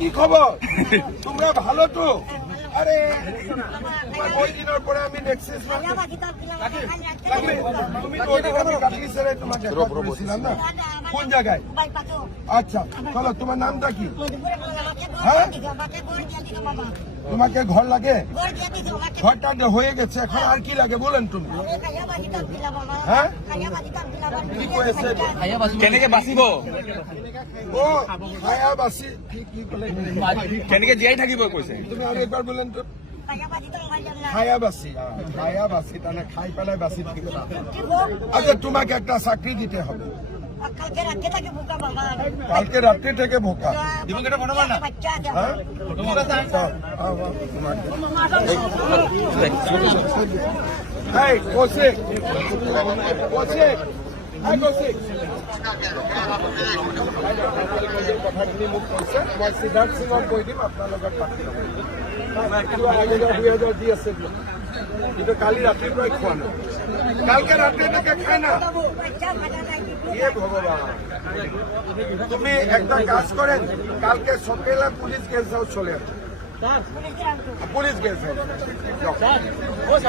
কি খবর? তোমরা ভালো তো? আরে ওই দিনের পরে আমি নেক্সিস তুমি তো ছেড়ে তোমাকে বলেছিলাম না কোন জায়গায়? আচ্ছা চলো, তোমার নামটা কি? হ্যাঁ, তোমাকে ঘর লাগে? ঘরটা হয়ে গেছে, এখন আর কি লাগে বলেন তুমি? হ্যাঁ, কি কয়েছে? কেনেকে বাঁচিব? ও খায়া বাসি কেনেকে জীয়াই থাকিব কৈছে? তুমি আৰু একবাৰ বলেন তো। খায়া বাসি, খায়া বাসি তাহলে খাই পেলাই বাসি থাকিব। আচ্ছা তোমাকে একটা চাকরি দিতে হবে। কালকে রাত্রি থেকে ভোকা কৌশিক, কথাখিনি মোক কৈছে, মই সিদ্ধাৰ্থ সিঙক কৈ দিম আপোনাৰ লগত পাতি ল'ব। 2000 দি আছে কিন্তু কালি রাত্রির পরে খোয়া না, কালকে রাত্রি থেকে খায় না। ভগবান, তুমি একটা কাজ করেন, কালকে সকালে পুলিশ গেস্ট হাউস চলে আসবে। Police guest house